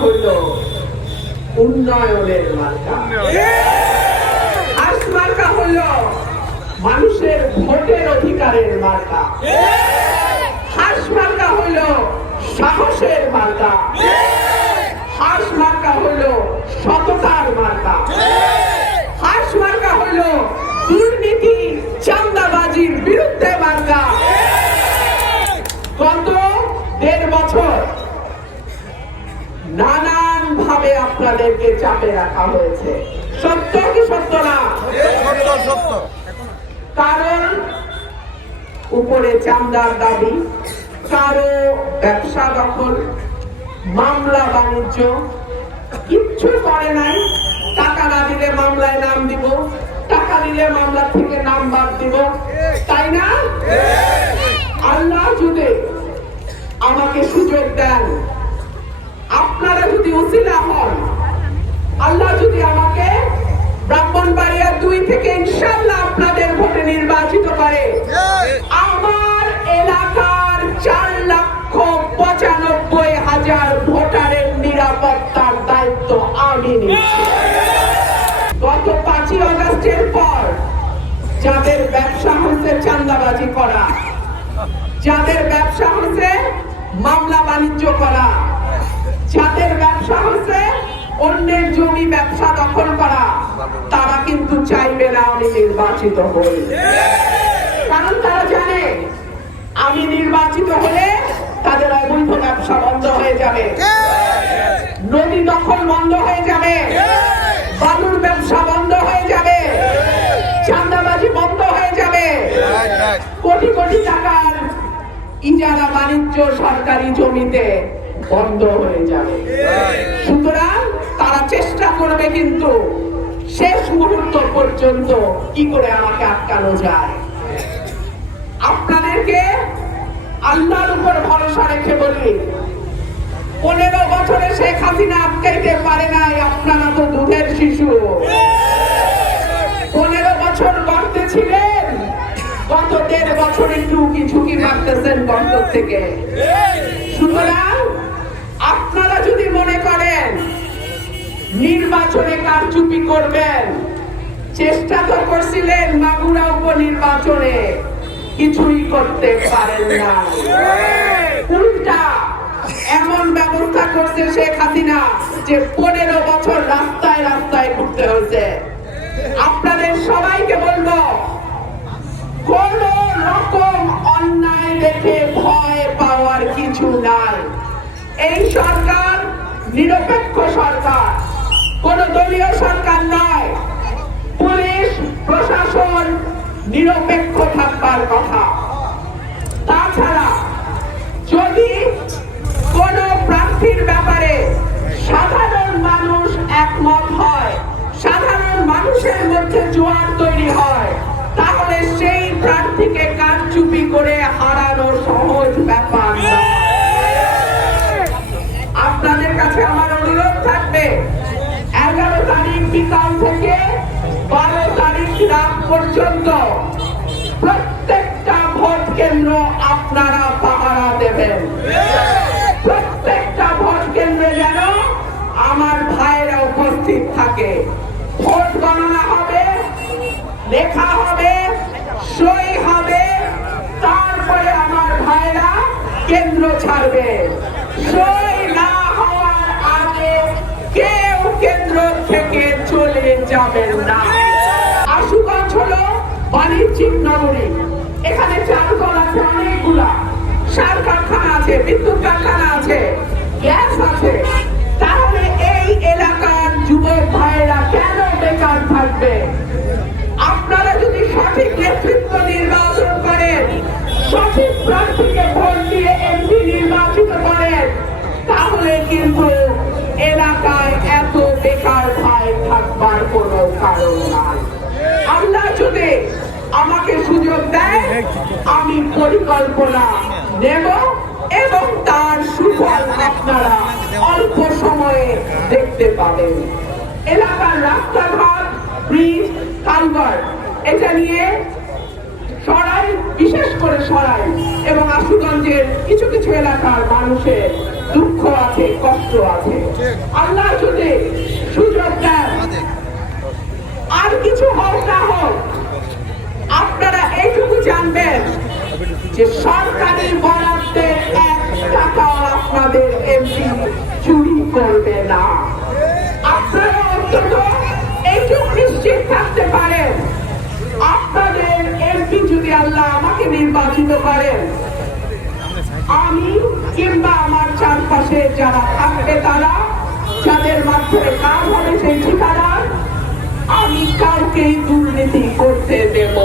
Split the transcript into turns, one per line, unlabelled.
হইল উন্নয়নের মার্কা। হাঁস মার্কা হইল মানুষের ভোটের অধিকারের মার্কা। হাস মার্কা হইল সাহসের মার্কা হাঁস মার্কা হইল সততার মার্কা হাঁস মার্কা হইল দুর্নীতি চান্দাবাজির বিরুদ্ধে মার্কা গত দেড় বছর নানান ভাবে আপনাদেরকে চাপে রাখা হয়েছে। সত্য কি সত্য না কারণ উপরে চান্দার দাবি কারও ব্যবসা দখল মামলা বাণিজ্য কিচ্ছু করে নাই। টাকা না দিলে মামলায় নাম দিব টাকা দিলে মামলা থেকে নাম বাদ দিব। তাই না? আল্লাহ যদি আমাকে সুযোগ দেন আপনারা যদি উসিলা হন, আল্লাহ যদি আমাকে ব্রাহ্মণবাড়িয়া দুই থেকে ইনশাল্লাহ আপনাদের ভোটে নির্বাচিত করে, আমার এলাকার চার লক্ষ পঁচানব্বই হাজার ভোটারের নিরাপত্তার দায়িত্ব আমি গত পাঁচই আগস্টের পর যাদের ব্যবসা হচ্ছে চান্দাবাজি করা, যাদের ব্যবসা হচ্ছে মামলা বাণিজ্য করা যাদের ব্যবসা হচ্ছে অন্যের জমি ব্যবসা দখল করা, তারা কিন্তু চাইবে না আমি নির্বাচিত হই। কারণ তারা জানে, আমি নির্বাচিত হলে তাদের অবৈধ ব্যবসা বন্ধ হয়ে যাবে। নদী দখল বন্ধ হয়ে যাবে। বালুর ব্যবসা বন্ধ হয়ে যাবে। চান্দাবাজি বন্ধ হয়ে যাবে। কোটি কোটি টাকার ইজারা বাণিজ্য সরকারি জমিতে বন্ধ হয়ে যাবে। সুতরাং তারা চেষ্টা করবে কিন্তু শেষ মুহূর্ত পর্যন্ত কি করে আমাকে আটকানো যায়? আপনাদেরকে আল্লাহর উপর ভরসা রেখে বলি, পনেরো বছরে শেখ হাসিনা আটকাইতে পারে নাই, আপনারা তো দুধের শিশু। পনেরো বছর গর্তে ছিলেন গত দেড় বছর একটু উকি ঝুঁকি মারতেছেন গর্ত থেকে? সুতরাং করেন। নির্বাচনে কারচুপি করবেন। চেষ্টা তো করছিলেন মাগুরা উপনির্বাচনে। কিছুই করতে পারেন না। উল্টা এমন ব্যবস্থা করছে শেখ হাসিনা যে পনেরো বছর রাস্তায় রাস্তায় ঘুরতে হয়েছে। আপনাদের সবাইকে বলব, কোন রকম অন্যায় দেখে ভয় পাওয়ার কিছু নাই। এই সরকার নিরপেক্ষ সরকার। কোন দলীয় সরকার নয়। পুলিশ, প্রশাসন নিরপেক্ষ থাকবার কথা। তাছাড়া যদি কোন প্রার্থীর ব্যাপারে সাধারণ মানুষ একমত হয়, সাধারণ মানুষের মধ্যে জোয়ার তৈরি হয়, তাহলে সেই প্রার্থীকে কারচুপি করে কাছে আমার অনুরোধ থাকবে। এগারো তারিখ বিকাল থেকে বারো তারিখ রাত পর্যন্ত প্রত্যেকটা ভোট কেন্দ্র আপনারা পাহারা দেবেন। প্রত্যেকটা ভোট কেন্দ্রে যেন আমার ভাইয়েরা উপস্থিত থাকে। ভোট গণনা হবে, লেখা হবে, সই হবে, তারপরে আমার ভাইরা কেন্দ্র ছাড়বে। সই নগরী এখানে চারুকল আছে অনেকগুলা। সার কারখানা আছে, বিদ্যুৎ কারখানা আছে, গ্যাস আছে। তাহলে এই এলাকার যুবক ভাইয়েরা কেন বেকার থাকবে? আপনারা যদি সঠিক নেতৃত্ব নির্বাচন করেন, সঠিক প্রার্থীকে ভোট দিয়ে এমপি নির্বাচিত করেন, তাহলে কিন্তু এলাকায় এত বেকার ভাই থাকবার কোনো কারণ নাই। আল্লাহ যদি আমাকে সুযোগ দেয়, আমি পরিকল্পনা নেব এবং তার সুফল আপনারা অল্প সময়ে দেখতে পাবেন। এলাকার রাস্তাঘাট ব্রিজ এটা নিয়ে সরাই, বিশেষ করে সরাই এবং আশুগঞ্জের কিছু কিছু এলাকার মানুষের দুঃখ আছে, কষ্ট আছে। আল্লাহ যদি আপনাদের এমপি চুরি করবে না। আমি কিংবা আমার চারপাশে যারা থাকবে তারা, যাদের মাধ্যমে কাজ হবে সেই ঠিকানা, আমি কাউকেই দুর্নীতি করতে দেব